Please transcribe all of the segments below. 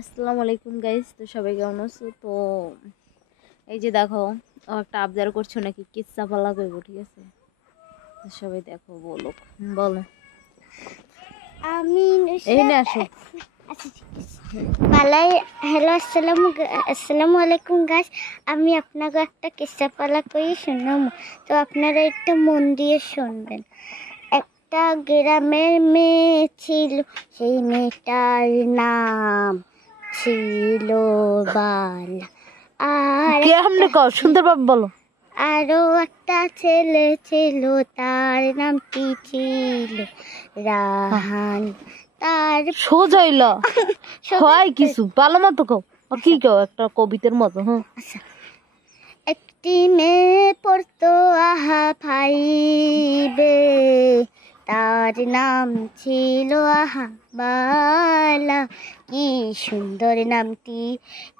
আসসালামু আলাইকুম গাইস, তো সবাই কেমন আছো? তো এই যে দেখো, ও একটা আবদার করছো নাকি কিচ্ছা পালা কইব, ঠিক আছে? তো সবাই দেখো, বলো বলো। আমি এই নুসরাত। না আসো। আচ্ছা, ঠিক আছে। পালাই। হ্যালো, আসসালামু আলাইকুম গাইস। আমি আপনাকে একটা কিস্সা পালা কই শুনাম। তো আপনারা একটু মন দিয়ে শুনবেন। একটা গ্রামের মেয়ে ছিল, সেই মেয়েটার নাম ছিল বালা। আর কেমনে কও, সুন্দরভাবে বলো। আরো একটা ছেলে ছিল, তার নামটি ছিল রাহান। তার সোজাইল হয় কিছু ভালো মতো কও। কি কও একটা কবিতার মতো। হ্যাঁ, আচ্ছা, একটি মেয়ে পড়তো আহা ফাইবে, তার নাম ছিল আহা বালা। কি সুন্দর নামটি,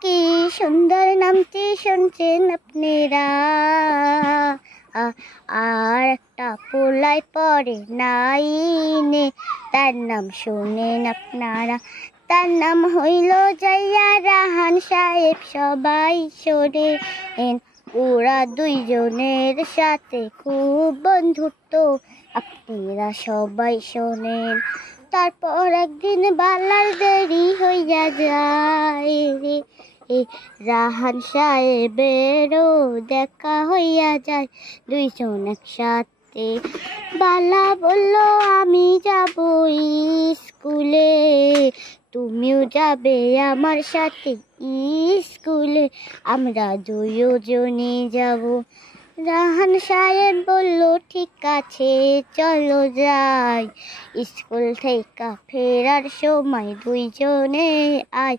কি সুন্দর নামটি শুনছেন আপনারা। আর একটা পোলাই পড়ে নাইনে, তার নাম শোনেন আপনারা। তার নাম হইল যাইয়া রাহান সাহেব। সবাই শোনেন, ওরা দুইজনের সাথে খুব বন্ধুত্ব, আপনারা সবাই শোনেন। তারপর একদিন বালার দেরি হইয়া যায় রে, রাহান সাহেবেরও দেখা হইয়া যায়, দুইজন একসাথে। বালা বলল, আমি যাব স্কুলে, তুমিও যাবে আমার সাথে স্কুলে, আমরা দুইজনে যাব। রাহান সাহেব বলল, ঠিক আছে চলো যাই, স্কুল থেকে ফেরার সময় দুইজনে আয়।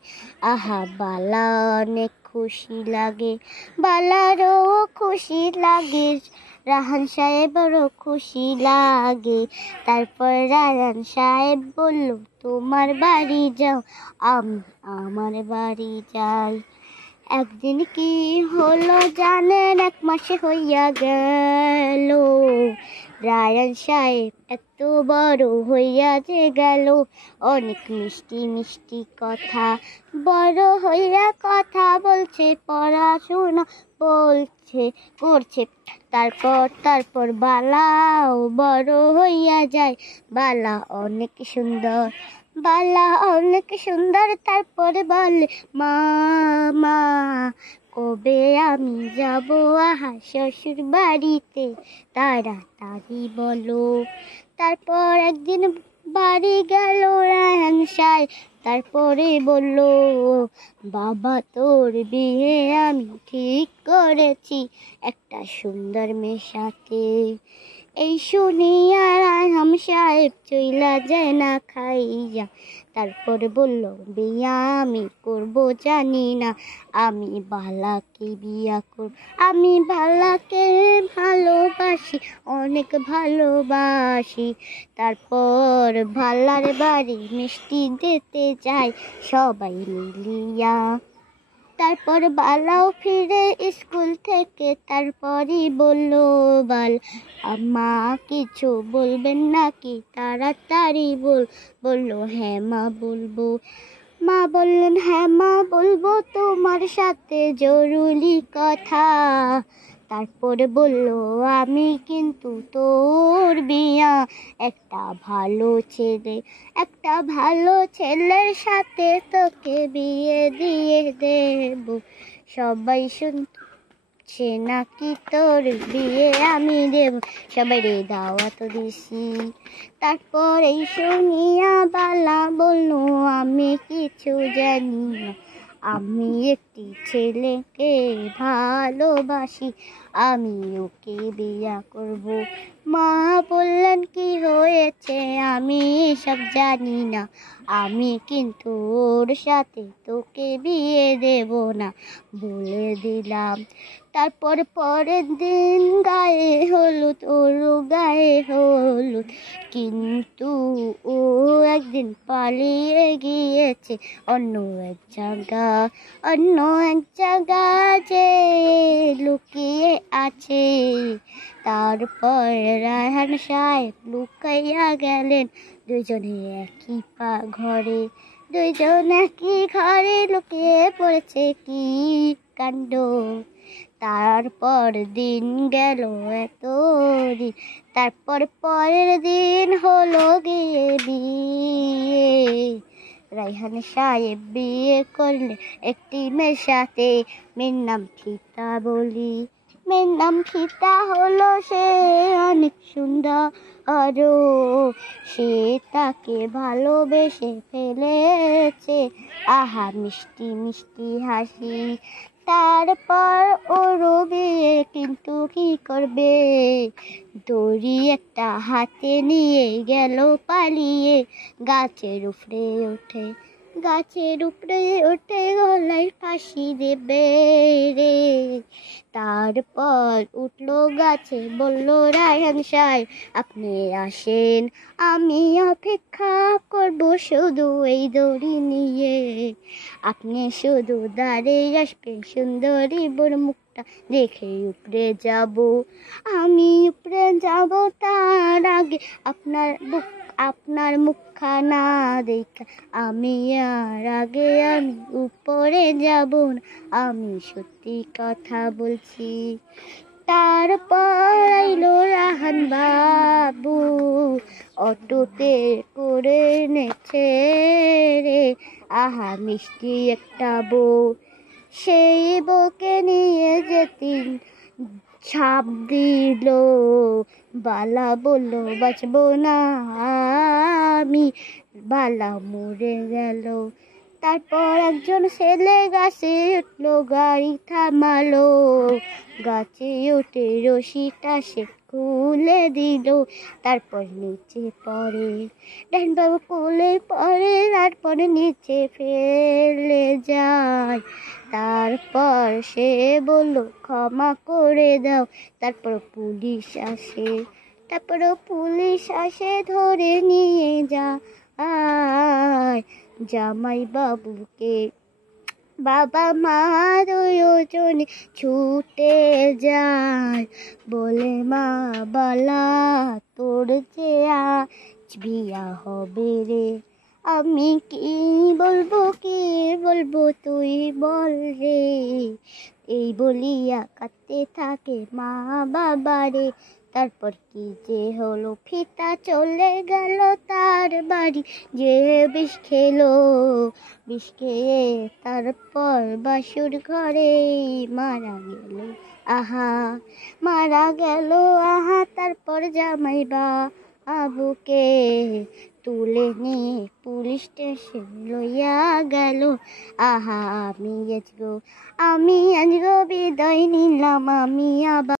আহা বালা অনেক খুশি লাগে, বালারও খুশি লাগে, রাহান সাহেবেরও খুশি লাগে। তারপর রাহান সাহেব বলল, তোমার বাড়ি যাও, আমি আমার বাড়ি যাই। একদিন কি হলো জানেন, এক মাসে হইয়া গেল, রায়ান সাহেব এত বড় হইয়া যে গেল, অনেক মিষ্টি মিষ্টি কথা, বড় হইয়া কথা বলছে, পড়াশোনা বলছে করছে। তারপর বালাও বড় হইয়া যায়, বালা অনেক সুন্দর, বালা অনেক সুন্দর। তারপরে বলে, মা কবে আমি যাব আহা শ্বশুর বাড়িতে, তাড়াতাড়ি বলো। তারপর একদিন বাড়ি গেল রায়হান সাহেব, তারপরে বলল, বাবা তোর বিয়ে আমি ঠিক করেছি একটা সুন্দর মেয়ের সাথে। এই শুনিয়া রায়হান সাহেব চইলা যায় না খাইয়া। তারপর বলল, বিয়া আমি করব জানি না, আমি বালাকে বিয়া করব, আমি বালাকে ভালোবাসি, অনেক ভালোবাসি। তারপর ভালার বাড়ি মিষ্টি দিতে যায় সবাই মিলিয়া। তারপর বালাও ফিরে স্কুল থেকে, তারপরই বলল বাল, মা কিছু বলবেন নাকি, তাড়াতাড়ি বলল, হ্যাঁ মা বলবো। মা বললেন, হ্যাঁ মা বলবো, তোমার সাথে জরুরি কথা। তারপরে বলল, আমি কিন্তু তোর বিয়া একটা ভালো ছেলের সাথে তোকে বিয়ে দিয়ে দেব। সবাই শুনছে নাকি তোর বিয়ে আমি দেব, সবাই রে দাওয়াত দিছি। তারপর এই শুনিয়া বালা বলল, আমি কিছু জানি না, আমি একটি ছেলেকে ভালোবাসি, আমি ওকে বিয়া করব। মা বললেন, কি হয়েছে আমি সব জানি না, আমি কিন্তু ওর সাথে তোকে বিয়ে দেব না বলে দিলাম। তারপর পরের দিন গায়ে হলুদ, গায়ে হলুদ, কিন্তু ও একদিন পালিয়ে গিয়েছে অন্য এক জায়গা যে লুকিয়ে আছে। তারপর রায়হান সাহেব লুকাইয়া গেলেন দুজনে একই ঘরে। দুইজন কি ঘরে লুকিয়ে পড়েছে, কি কাণ্ড। তারপর দিন গেল এত দিন, তারপর পরের দিন হলো গিয়ে বিয়ে। রায়হান সাহেব বিয়ে করলে একটি মেয়ের সাথে, মেয়ের নাম ফিতা বলি। মেয়ের নাম ফিতা, হলো সে অনেক সুন্দর, সে তাকে ভালোবেসে ফেলেছে। আহা মিষ্টি মিষ্টি হাসি। তারপর ওরও বিয়ে, কিন্তু কি করবে, দড়ি একটা হাতে নিয়ে গেল পালিয়ে। গাছের উপরে ওঠে, গাছের উপরে ওঠে গলায় ফাঁসি দেবে রে। তারপর উঠলো গাছে, বলল রায়হান সাহেব আপনি আসেন, আমি অপেক্ষা করব শুধু এই দড়ি নিয়ে। আপনি শুধু দাঁড়িয়ে আসবেন, সুন্দরী বোর মুখটা দেখে উপরে যাব। আমি উপরে যাব, তার আগে আপনার মুখখানা দেখা আমি আমি উপরে যাব না, আমি সত্যি কথা বলছি। তারপর আইলো রাহান বাবু, অটোতে করে নেছে রে। আহা মিষ্টি একটা বউ, সেই বউকে নিয়ে যেদিন ছাপ দিল, বালা বলল বাঁচবো না আমি, বালা মরে গেল। তারপর একজন ছেলে গাছে উঠলো, গাড়ি থামালো, গাছে উঠে রশিটা সে খুলে দিল। তারপর নিচে পড়ে, ডাইন বাবু কোলে পড়ে, তারপর নিচে ফেলে যায়। তারপর সে বলল ক্ষমা করে দাও। তারপর পুলিশ আসে, ধরে নিয়ে যায় জামাই বাবুকে। বাবা মা দুজনে ছুটে যায়, বলে মা বালা তোর যে আজ বিয়া হবে রে। আমি কি বলবো তুই বল রে। এই বলিয়া কাঁদতে থাকে মা বাবা রে। তারপর কি যে হলো, ফিতা চলে গেল তার বাড়ি, যে বিষ খেয়ে তারপর বাসুর ঘরে মারা গেল। আহা তারপর জামাই বাবুকে তুলে নিয়ে পুলিশ স্টেশন লইয়া গেল। আহা আমি আজগো বিদায় নিলাম, আমি আবার